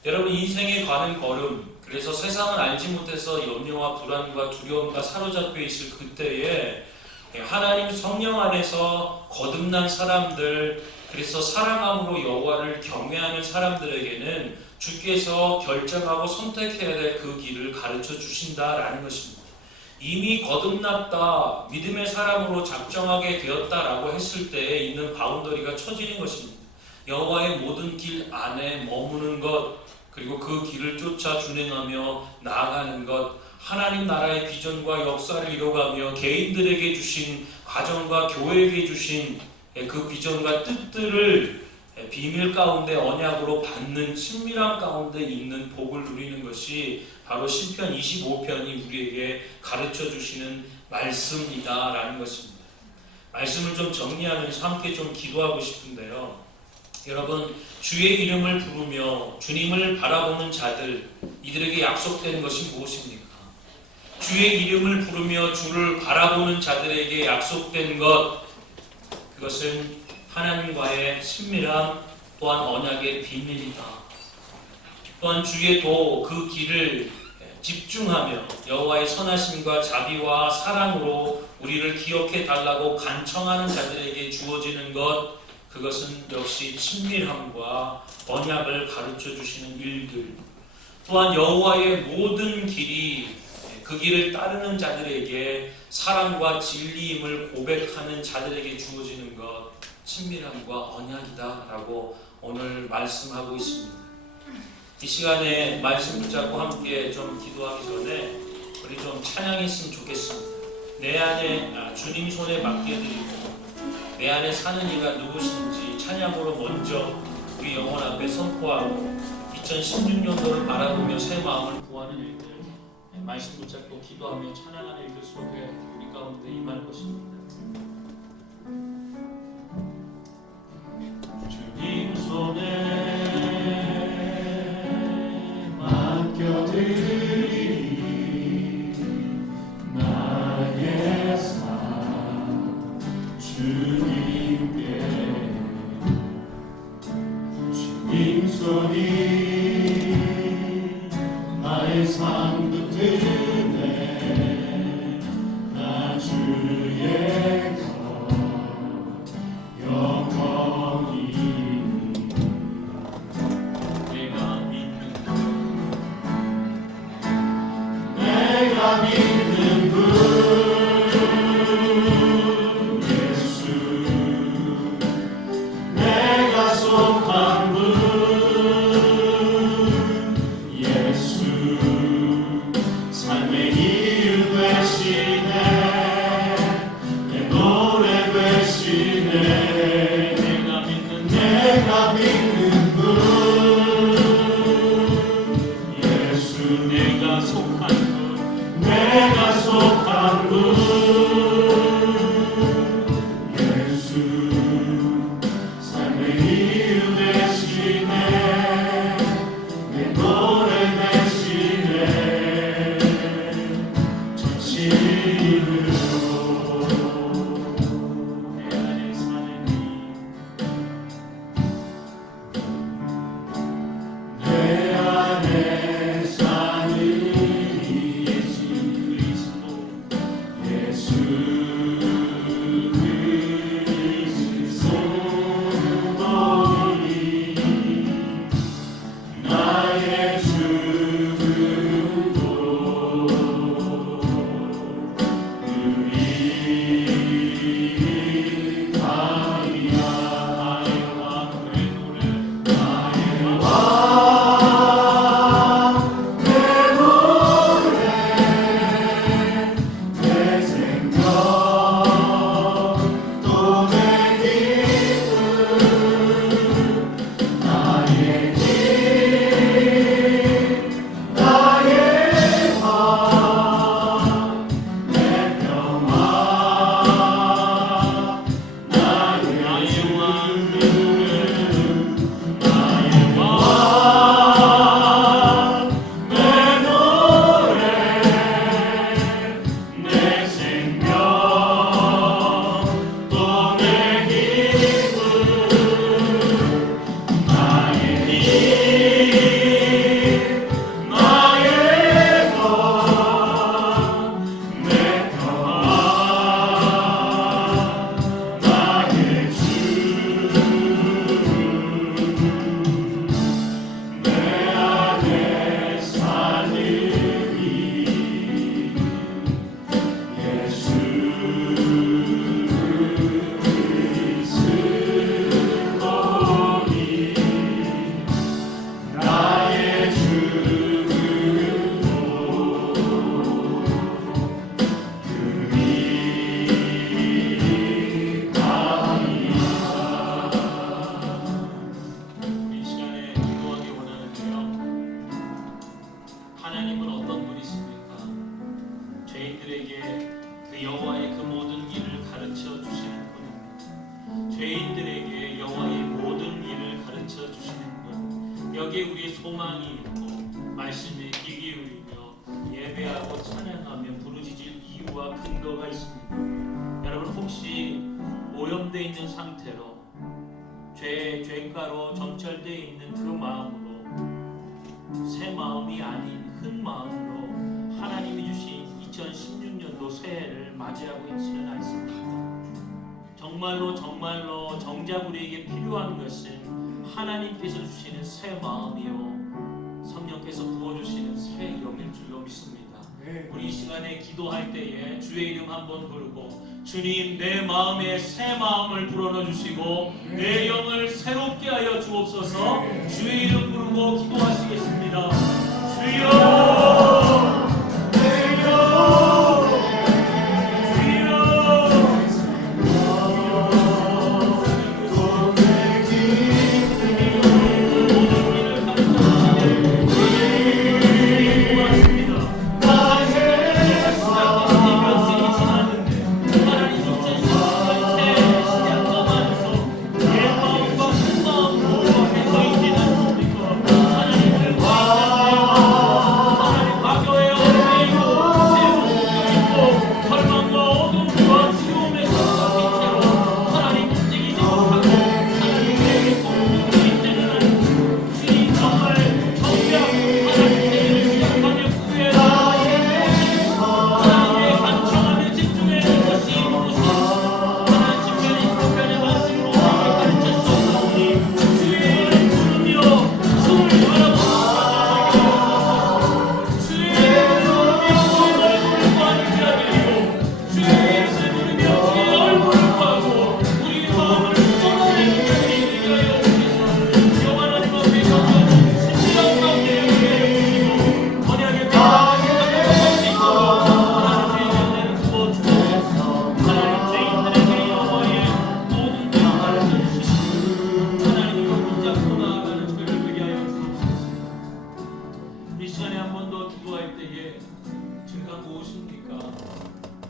여러분, 인생에 가는 걸음, 그래서 세상을 알지 못해서 염려와 불안과 두려움과 사로잡혀 있을 그때에 하나님 성령 안에서 거듭난 사람들, 그래서 사랑함으로 여호와를 경외하는 사람들에게는 주께서 결정하고 선택해야 될 그 길을 가르쳐 주신다라는 것입니다. 이미 거듭났다, 믿음의 사람으로 작정하게 되었다라고 했을 때에 있는 바운더리가 쳐지는 것입니다. 여호와의 모든 길 안에 머무는 것, 그리고 그 길을 쫓아 준행하며 나아가는 것, 하나님 나라의 비전과 역사를 이뤄가며 개인들에게 주신, 가정과 교회에게 주신 그 비전과 뜻들을 비밀 가운데 언약으로 받는 친밀함 가운데 있는 복을 누리는 것이 바로 시편 25편이 우리에게 가르쳐 주시는 말씀이다라는 것입니다. 말씀을 좀 정리하면서 함께 좀 기도하고 싶은데요. 여러분, 주의 이름을 부르며 주님을 바라보는 자들, 이들에게 약속된 것이 무엇입니까? 주의 이름을 부르며 주를 바라보는 자들에게 약속된 것, 그것은 하나님과의 친밀함, 또한 언약의 비밀이다. 또한 주의 도, 그 길을 집중하며 여호와의 선하심과 자비와 사랑으로 우리를 기억해 달라고 간청하는 자들에게 주어지는 것, 그것은 역시 친밀함과 언약을 가르쳐 주시는 일들. 또한 여호와의 모든 길이 그 길을 따르는 자들에게 사랑과 진리임을 고백하는 자들에게 주어지는 것, 친밀함과 언약이다라고 오늘 말씀하고 있습니다. 이 시간에 말씀 붙잡고 함께 좀 기도하기 전에 우리 좀 찬양했으면 좋겠습니다. 내 안에 주님 손에 맡겨드리고 내 안에 사는 이가 누구신지 찬양으로 먼저 우리 영혼 앞에 선포하고 2016년도를 바라보며 새 마음을 구하는 일들 말씀 붙잡고 기도하며 찬양하는 일들 속에 우리 가운데 임할 것입니다. 주님 손에 맡겨드리니 나의 삶 주님께 주님 손이 나의 삶 붙드네 나 주의 것 영원히 내가 믿는 분 예수 내가 속한 분 예수 삶의 이유 되시네 내 노래 되시네 내가 믿는 분 예수 내가 속한 분 내가 속한 분 예수 삶의 이유 되시네 내 노래 되시네 진심으로 내 안에 사는 이 내 안에 사는 예수 그리스도 예수 그리스도니 나의 죽음도 유익하리라 나의 왕의 노래 나의 왕 내 노래 내 생각 또 내 기쁨 나의 길 나의 화 내 평화 나의 왕 내 노래 나의 왕 내 노래 내 생명 또 내 기쁨 나의 힘 나의 것 내 평화 나의 주 내 안에 사는 이 예수 그리스도니 나의 죽음도 유익하리라. 이 시간에 기도하기 원하는데요. 하나님은 어떤 분이십니까? 죄인들에게 그 여호와의 그 모든 일을 가르쳐 주시는 분입니다. 죄인들에게 여호와의 모든 일을 가르쳐 주시는 분. 여기에 우리의 소망이 있고 말씀에 귀 기울이며 예배하고 찬양하며 부르짖을 이유와 근거가 있습니다. 여러분 혹시 오염되어 있는 상태로 죄가로 점철되어 있는 그 마음으로 새 마음이 아닌 큰 마음으로 하나님이 주신 2016년도 새해를 맞이하고 있지는 않습니다. 정말로 정작 우리에게 필요한 것은 하나님께서 주시는 새 마음이요 성령께서 부어주시는 새 영일 줄로 믿습니다. 우리 이 시간에 기도할 때에 주의 이름 한번 부르고 주님 내 마음에 새 마음을 불어넣어 주시고 내 영을 새롭게 하여 주옵소서. 주의 이름 부르고 기도하시겠습니다. 주여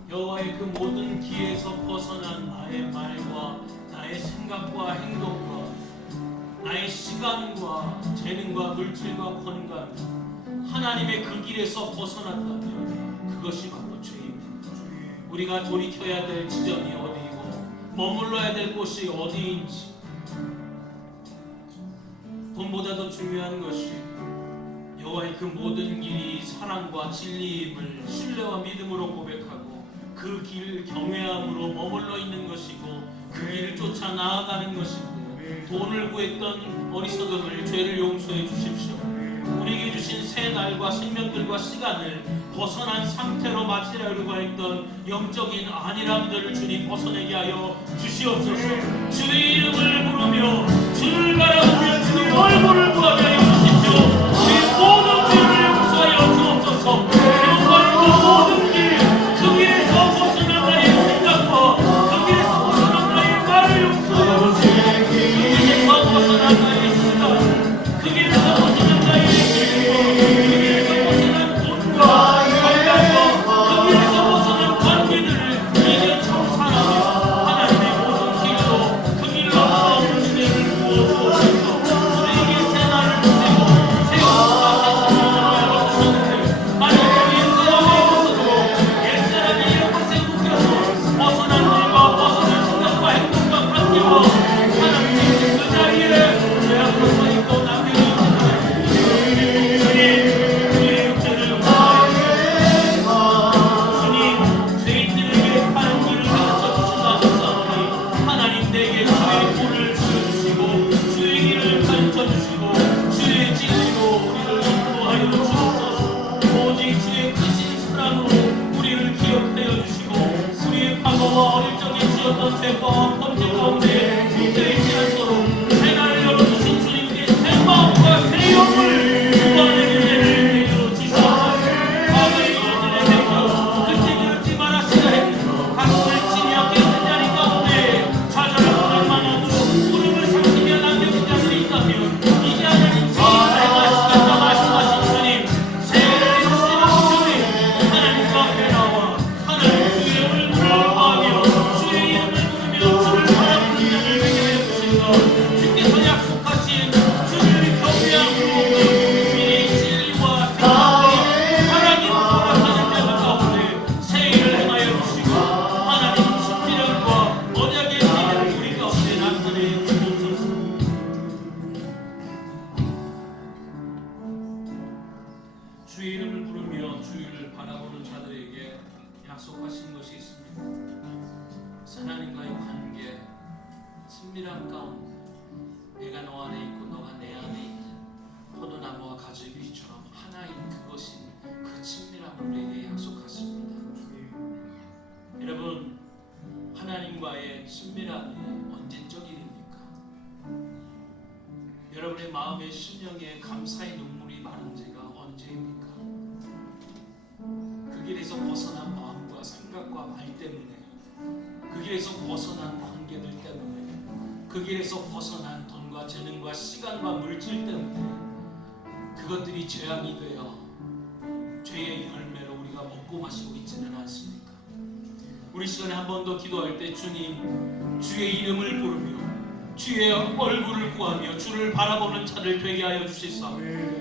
여호와의 그 모든 기에서 벗어난 나의 말과 나의 생각과 행동과 나의 시간과 재능과 물질과 건강 하나님의 그 길에서 벗어났다면 그것이 바로 죄입니다. 우리가 돌이켜야 될 지점이 어디이고 머물러야 될 곳이 어디인지 돈보다도 중요한 것이 여호와의 그 모든 길이 사랑과 진리임을 신뢰와 믿음으로 고백하고 그 길 경외함으로 머물러 있는 것이고 그 길을 쫓아 나아가는 것인데 돈을 구했던 어리석음을 죄를 용서해 주십시오. 우리에게 주신 새 날과 생명들과 시간을 벗어난 상태로 맞이하려고 했던 영적인 안일함들을 주님 벗어내게 하여 주시옵소서. 주의 이름을 부르며 주를 바라보며 주의 얼굴을 구하게 하여 주십시오. 우리 모든 죄를 용서하여 주옵소서. 영광과 모든 길 그 길에서 벗어난 나의 생각과 그 길에서 벗어난 나의 말을 용서하여 주십시오. 그 길에서 벗어난 나의 시간 그 길에서 벗어난 나의 그 길에서 벗어난 돈과 건강과 그 길에서 벗어난 관계들을 이제 처음 살아가며 하나님의 모든 길로 그 길로 나아오는 은혜를 부어주옵소서. 우리에게 새 날을 주시고 새 옷과 새 찬양을 열어주셨는데 하나님의 옛사람의 모습으로 옛사람의 이런 것에 묶여서 벗어난 일과 벗어난 생각과 행동과 관계와 하나님의 그 자리에 제 앞으로 서 있고 남들이 어릴 적에 지었던 죄와 범죄 가운데 묻혀있지 않도록 새 날을 열어주신 주님께 새 마음과 새 영을 구하는 은혜를 내려 주시옵소서. 과거의 일들에 대하여 그때 그렇지 말았으라 했고 가슴을 치며 깨어진 자리 가운데 좌절하고 만나도 무릎을 삼키며 남겨진 자들이 있다면 이제 하나님 새 일을 행하시겠다 말씀하신 주님 새해를 주시는 주님 하나님과 앞에 나와 하나님 주의 얼굴을 구하며 주의 이름을 부르며 주를 바라보는 자를 되게 하여 주시고 주께서 약속하신 주를 경외함으로 주의 진리와 생각들이 하나님 돌아가는 자들 가운데 새 일을 행하여 주시고 하나님 신비력과 언약의 은혜를 우리 가운데 나타내 주옵소서. 주의 이름을 부르며 주를 바라보는 자들에게 약속하신 것이 있습니다. 하나님과의 관계, 친밀한 가운데 내가 너 안에 있고 너가 내 안에 있는 포도나무와 가지기처럼 하나인 그것인 그 친밀함을 우리에게 친밀함이 언제적 일입니까? 여러분의 마음에 심령에 감사의 눈물이 마른 지가 언제입니까? 그 길에서 벗어난 마음과 생각과 말 때문에, 그 길에서 벗어난 관계들 때문에, 그 길에서 벗어난 돈과 재능과 시간과 물질 때문에 그것들이 재앙이 되어 죄의 열매로 우리가 먹고 마시고 있지는 않습니까? 우리 시간에 한 번 더 기도할 때 주님, 주의 이름을 부르며 주의 얼굴을 구하며 주를 바라보는 자들 되게 하여 주시사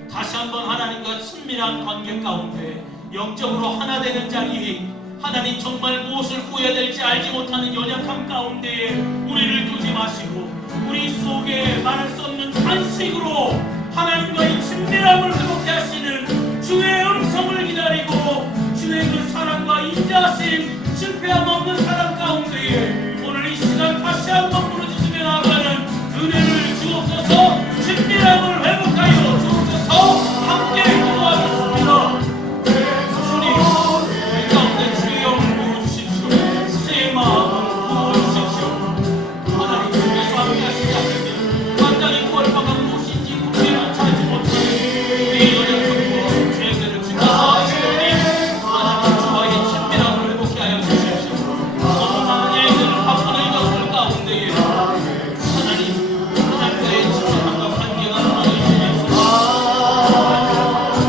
다시 한번 하나님과 친밀한 관계 가운데 영적으로 하나 되는 자리, 하나님 정말 무엇을 구해야 될지 알지 못하는 연약함 가운데에 우리를 두지 마시고 우리 속에 말할 수 없는 탄식으로 하나님과의 친밀함을 회복해 하시는 주의 음성을 기다리고 주의 그 사랑과 인자하심, 실패함 없는 사랑 가운데에 오늘 이 시간 다시 한번 부르짖으며 나아가는 은혜를 주옵소서. 친밀함을 회복하여 주옵소서. 함께 기도하겠습니다. 주님, 우리 가운데 주의 영을 부어주십시오. 새 마음을 부어주십시오. 하나님 주께서 함께 하시지 않으면 완전히 구원받아 무엇인지 우리는 찾지 못하는 우리의 연약함과 죄들을 주께서 하시오니 하나님 주와의 친밀함을 회복해 하여 주십시오. 너무 많은 일들을 바꾸는 것들 가운데에 하나님과의 친밀함과 관계가 무너지면서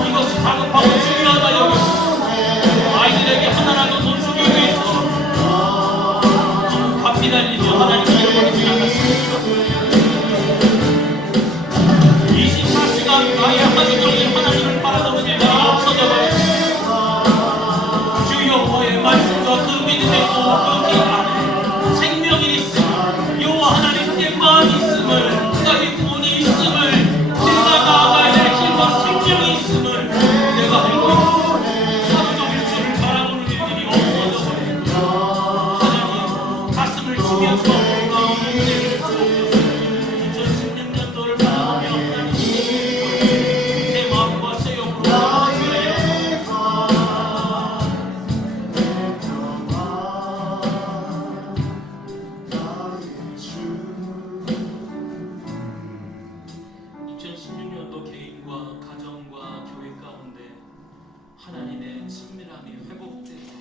이것이 다급하고 중요하다 여기서 아이들에게 하나라도 놓치기 위해서 너무 바삐 달리며 하나님을 잃어버리지 않았습니까? 24시간 나의 하루 종일 하나님을 바라보는 일들이 없어져 버렸습니다. 주 여호와의 말씀과 그 믿음의 그 길 안에 생명이 있음을, 여호와 하나님께만 있음을, 그가의 구원이 있음을, 내가 나아가야 될 길과 생명이 있음을 내가 알고 있습니다. 하루 종일 주를 바라보는 일들이 없어져 버립니다. 하나님 가슴을 치며 주옵소서. 은혜를 주옵소서. 2016년도를 바라보며 하나님 새 마음과 새 영으로 바라보며 2016년도 개인과 가정과 교회 가운데 하나님의 친밀함이 회복되고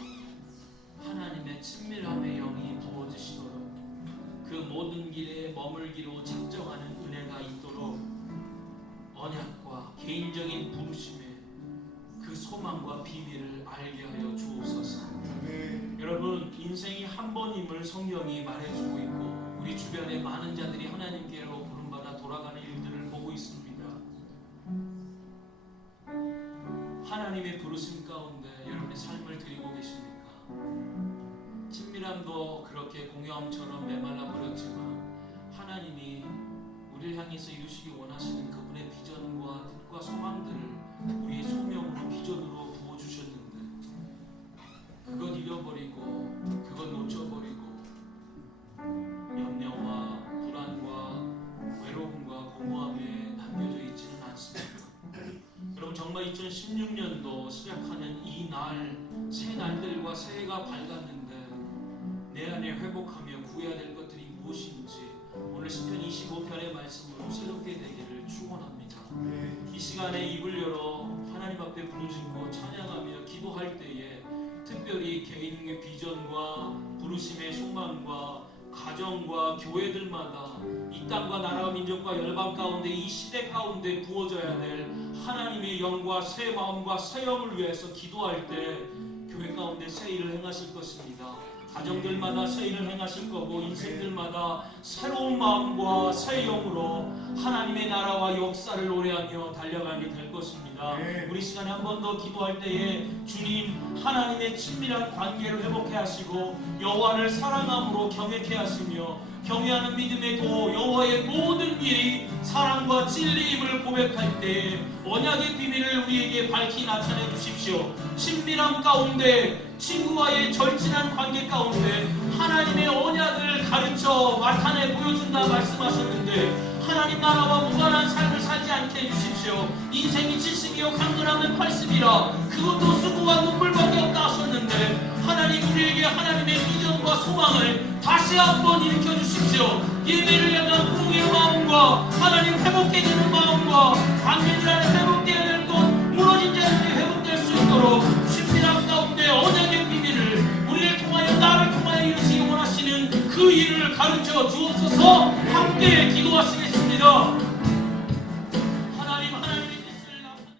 하나님의 친밀함의 영이 부어지시도록 그 모든 길에 머물기로 작정하는 은혜가 있도록 언약과 개인적인 부르심에 그 소망과 비밀을 알게 하여 주옵소서. 여러분, 인생이 한 번임을 성경이 말해주고 있고 우리 주변에 많은 자들이 하나님께로 부름받아 돌아가는 일들을 보고 있습니다. 하나님의 부르심 가운데 여러분의 삶을 드리고 계십니까? 친밀함도 그렇게 공허함처럼 메말라 버렸지만 하나님이 우리를 향해서 이루시기 원하시는 그분의 비전과 뜻과 소망들을 우리의 소명으로 비전으로 부어주셨는데 그것 잃어버리고 그것 놓쳐버리고 염려와 불안과 외로움과 공허함에 남겨져 있지는 않습니다. 여러분, 정말 2016년도 시작하는 이 날, 새 날들과 새해가 밝았는데 내 안에 회복하며 구해야 될 것들이 무엇인지 오늘 시편 25편의 말씀으로 새롭게 되기를 축원합니다. 이 시간에 입을 열어 하나님 앞에 부르짖고 찬양하며 기도할 때에 특별히 개인의 비전과 부르심의 소망과 가정과 교회들마다 이 땅과 나라와 민족과 열방 가운데 이 시대 가운데 부어져야 될 하나님의 영과 새 마음과 새 영을 위해서 기도할 때 교회 가운데 새 일을 행하실 것입니다. 가정들마다 새 일을 행하실 거고 인생들마다 새로운 마음과 새 영으로 하나님의 나라와 역사를 노래하며 달려가게 될 것입니다. 우리 시간에 한 번 더 기도할 때에 주님, 하나님의 친밀한 관계를 회복해 하시고 여호와를 사랑함으로 경외케 하시며 경외하는 믿음의 도 여호와의 모든 길이 사랑과 진리임을 고백할 때 언약의 비밀을 우리에게 밝히 나타내 주십시오. 친밀함 가운데, 친구와의 절친한 관계 가운데 하나님의 언약을 가르쳐 나타내 보여준다 말씀하셨는데 하나님 나라와 무관한 삶을 살지 않게 해주십시오. 인생이 70이요 강건함은 80이라 그것도 수고와 눈물밖에 없다 하셨는데 하나님 우리에게 하나님의 비전과 소망을 다시 한번 일으켜 주십시오. 예배를 향한 부흥의 마음과 하나님 회복되게 되는 마음과 관계들 안에 회복되어야 될 것, 무너진 자들이 회복될 수 있도록 신비람 가운데 언약의 비밀을 우리를 통하여 나를 통하여 이루시기 원하시는 그 일을 가르쳐 주옵소서. 함께 기도하시겠습니다.